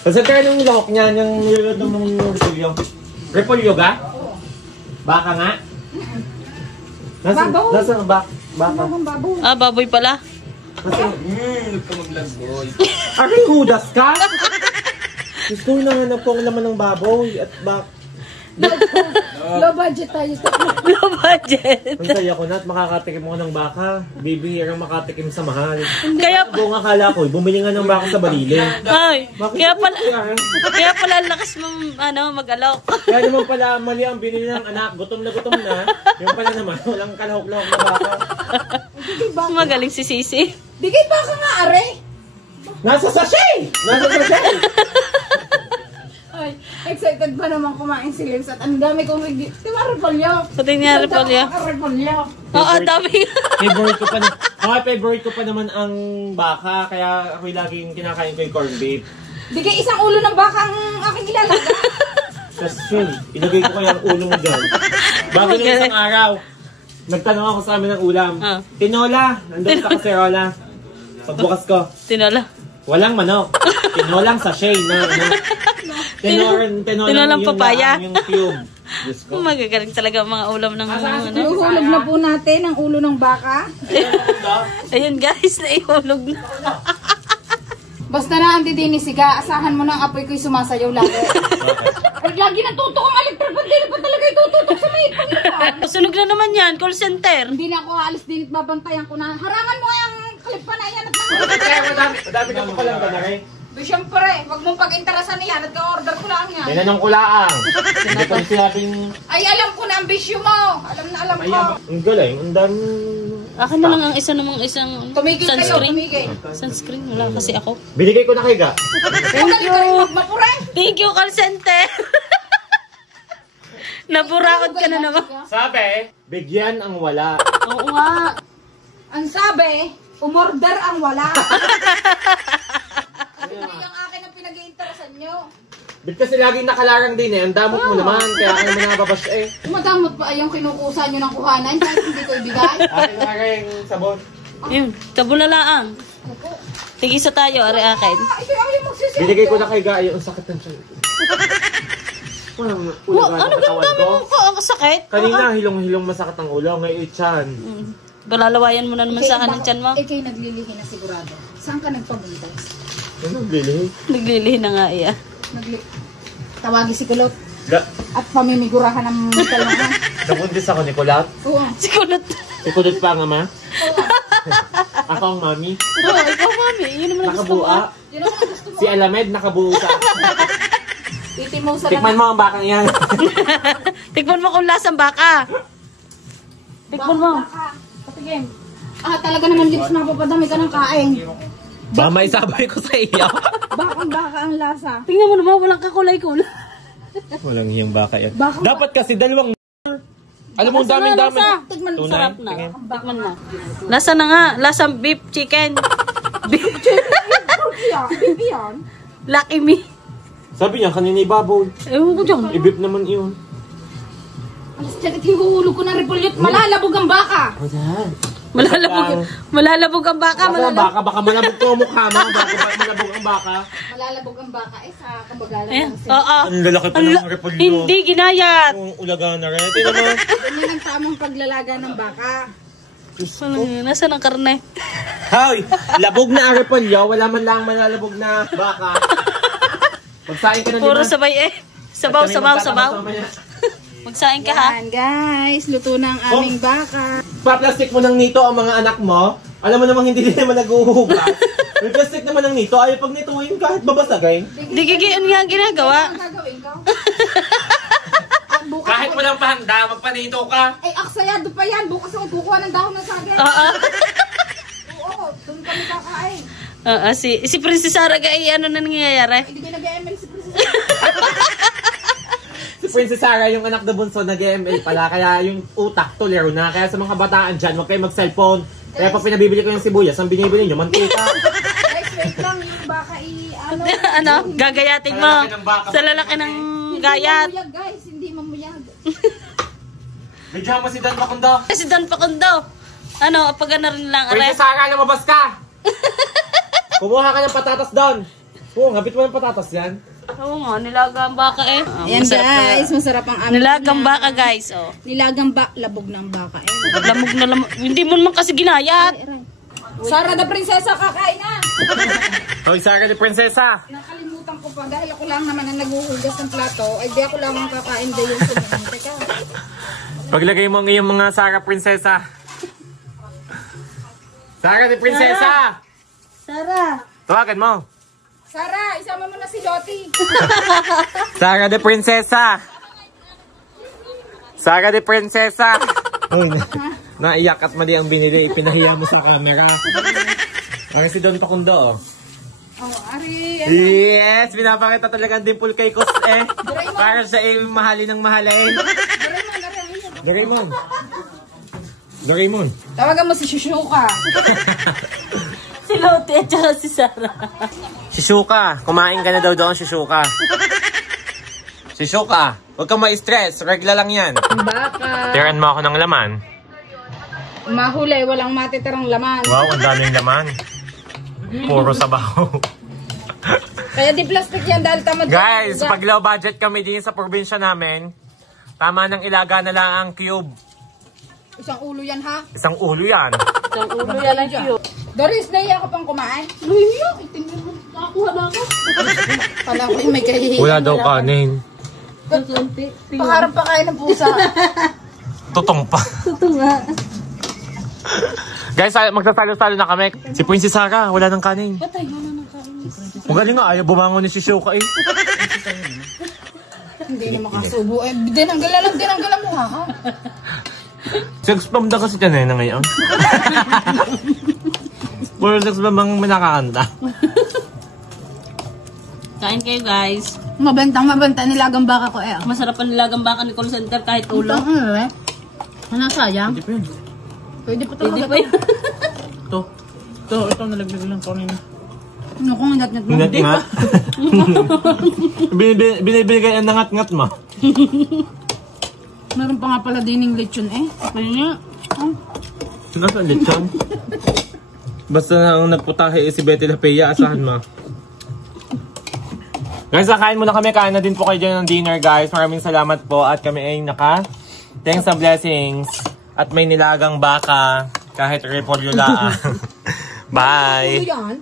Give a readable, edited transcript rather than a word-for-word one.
Kasi tayo nung lahok niya, yung nilulod ng repolyo. Repolyo ga? Baka nga? Baboy. Nasa baka? Baboy. Ah, baboy pala. Nagkamaglaboy. Aking hudas ka? Gusto ko nahanap ko ang laman ng baboy at Low budget tayo. Low budget. ang saya ko na at makakatikim mo ng baka. Bibihirang makatikim sa mahal. Kaya Buong akala ko, bumili nga ng baka sa Balile. ay, kaya pala ang lakas mo mag-alok. Kaya naman pala mali ang binili ng anak. Gutom na. Yung pala naman, walang kalahok-lahok na baka. Magaling si Sisi. Bigay baka nga, are. Nasa sachet! Ay, excited pa naman kumain si Lims at ang dami kong di ba repolyo? Pati niya repolyo. Oo, dami. Favorite ko pa naman ang baka, kaya ako laging kinakain ko yung corned beef. Bigay isang ulo ng baka ang aking ilalaga. Tapos yun, ilagay ko kaya ang ulo mo dyan. Bago ng isang araw, nagtanong ako sa amin ng ulam. Tinola, nandun sa kaserola. Pagbukas ko, Tinola. walang manok. Tinolang sachet na Tinolang papaya. Yung cube. Diyos ko. Magagaling talaga ang mga ulam ng Ihuhulog na po natin ang ulo ng baka. Ayun guys, naihulog na. Basta na ang didinis siga, asahan mo ng apoy ko'y sumasayaw lagi. Ay, lagi natutok ang electric pan, hindi pa talaga itututok sa may pangitan. Sunog na naman yan, call center. Hindi na ako alis din at babantayan ko na. Harangan mo ang clip pa na yan at Madami ka pa palang ganare. siyempre, wag mong pag-interasan yan at ka-order ko lang yan. Tinanong ko laang. Hindi ko sinabing... Ay, alam ko na ang bisyo mo. Alam ko. Ang galing, ang dami... Akin na lang ang isang Tumigil kayo, sunscreen. tumigil. Sunscreen, wala kasi ako. Binigay ko na kay Ga. Thank you. Magmapure. Thank you, call center. Naburaot ka na naman. Sabi, bigyan ang wala. Oo nga. Ang sabi, umorder ang wala. Hindi ang akin ang pinag-iinteresan nyo. Bit kasi laging nakalarang din eh. Ang damot mo naman, kaya ako naman nababash eh. Madamot pa ay yung kinukusa nyo ng kuhanan kahit hindi ko ibigay. Akin na nga yung sabon. Yun, tabo na laang. Tigisa tayo, are akin. Ito yung magsisip. Binigay ko na kay Ga, yung sakit ng tiyan. Ano ganda mo ko? Ang sakit. Kanina, hilong-hilong masakit ang ulo. Ngayon, tiyan. Balalawayan mo na naman sa akin ng tiyan mo. Ikay naglilihi na sigurado. Saan ka nagpabuntas? Ano, lilihi? Naglilihi na nga iya. Tawagi si Kulot. At pamimigurahan ng talungan. Nabundis ako ni Kulat. Oo. Si Kulot. Si Kulat pa ang ama. Ako ang mami. Oo, ikaw mami. Yun naman ang gusto mo. Nakabuo. Yun ang gusto mo. Si Alamed nakabuo sa Titimaw sa Tikman mo ang bakang yan. Tikman mo kung lasang baka. Tikman mo. Patigim. Talaga naman Lips, napapadami ka ng kain. May sabay ko sa iyo. Baka ang lasa. Tingnan mo naman, walang kakulay-kulay. Walang iyang baka yan. Baka- Dapat kasi dalawang... Alam mo, daming-dami. Tikman mo. Tunay. Sarap na. Tingin. Tikman mo. Lasa na nga. Lasang beef chicken. Beef Beef yan. Lucky me. Sabi niya, kanina ibabaw. Ewan ko dyan. Ibip naman iyon. Alas dyan at hihuhulog ko ng repolyot. Malalabog ang baka. Malalabog ang baka. Baka malabog ko ang mukha mo. Baka malabog ang baka. Malalabog ang baka sa kabagalan Ayan. ng Oo. Ang lalaki pa ng repolyo. Hindi ginayat. Yung ulaga na rin. Tingnan mo. Ganyan ang tamang paglalaga ng baka. Nasaan ang karne? Hoy! Labog na ang repolyo. Wala man lang malalabog na baka. Magsain ka na Puro sabay eh. Sabaw. Magsain ka ha. Yan guys, luto na ang aming baka. Pa-plastic mo ng nito ang mga anak mo. Alam mo namang hindi din naman naghuhugas. May plastic naman ng nito. Ayaw pag nituin kahit babasagay. Di gigiyon nga ang ginagawa. Ang gagawin ko? Bukas Kahit walang pahanda, magpanito ka. ay aksayado pa yan. Bukas ako kukuha ng dahon ng saging. Oo. Oo, doon kami kakain. Si Princess Araga ay ano na nangyayari? Hindi kayo nag-ML si Princess. Si Princess Sarah, yung anak na bunso, nag-ML pala. Kaya yung utak, tolero na. Kaya sa mga kabataan dyan, huwag kayo mag-cellphone. Kaya pag pinabibili ko yung sibuyas, ang binibili nyo, mantika. Guys, wait lang. Yung baka Ano? Gagayatin mo. Sa lalaki ng gayat. Hindi mamuyag guys, hindi mamuyag. Medyo mo si Dan Makundo. Kasi Don Pakundo. Ano, pag ano rin lang, Princess Sarah, lumabas ka! Kumuha ka ng patatas doon. Oo, ngapit mo ng patatas yan. Oo nga, nilagang baka eh. Ayan guys, masarap ang aming Nilagang baka guys, oh. Nilagang labog ng baka. Lamog na lamog. Hindi mo naman kasi ginayat. Sara the Prinsesa, kakain na! Hoy, Sara the Prinsesa! Nakalimutan ko pa dahil ako lang naman ang naghuhugas ng plato. Ay di ako lang ang kakain dahil yung sumunod. Teka. Paglagay mo ang iyong mga Sara Prinsesa. Sara the Prinsesa! Sara! Tawagan mo. Sara, isama mo na si Lottie. Sara the Prinsesa! Sara the Prinsesa! Uy, naiyak at mali ang binili. Pinahiya mo sa camera. Parang si Don Pakundo, oh. Oh, Ari. Yes! Pinapakita talaga ang dimple kay Kus, eh. Para siya eh, mahalin ng mahalin. Doraemon. Doraemon. Tawagan mo si Shushuka. Si Lotte at saka si Sara. Shishuka, kumain ka na daw doon, Shishuka. Shishuka, huwag kang ma-stress. Regla lang yan. Baka. Tiran mo ako ng laman. Mahuli, walang matitirang laman. Wow, ang daming laman. Puro sabaw. Kaya di plastic yan dahil tamad. Guys, pag low budget kami din sa probinsya namin, tama ng ilaga na lang ang cube. Isang ulo yan ha? Isang ulo yan. Isang ulo yan ang cute. Doris, nahiya ka pang kumain? Nahiya? Itingnan mo. Nakakuha na ako. Kala ko yung may kahihiyan. Wala daw kanin. Paharap pa kayo ng pusa. Tutong pa. Totoo nga. Guys, magsasalo-salo na kami. Si Princess Sara, wala ng kanin. Patay mo na ng kain. Magaling nga, ayaw bumangon ni Shishuka eh. Hindi na makasubo. Eh, dinanggalan mo ha. Sex bomb daw kasi ka na ngayon. Puro sex bomb ang minakakanta. Kain kayo guys. Mabenta nilagang baka ko eh. Masarap ang nilagang baka ni call center kahit ulo. Ano sayang? Hindi pa yun. Pwede pa Hindi talaga. pa yun. Ito, nalaglag lang ko nila. Ano kung ngat-ngat mo? Ngat nga. Binibigay ang nangat-ngat mo. Meron pa nga pala dining lechon eh. Ayun nga. Nasaan lechon? Basta na ang nagputahe si Betty Lapea, asahan mo. Guys, kain muna kami. Kain na din po kayo dyan ng dinner, guys. Maraming salamat po. At kami ay thanks sa blessings. At may nilagang baka. Kahit repolyo lang. Bye! Ano yan?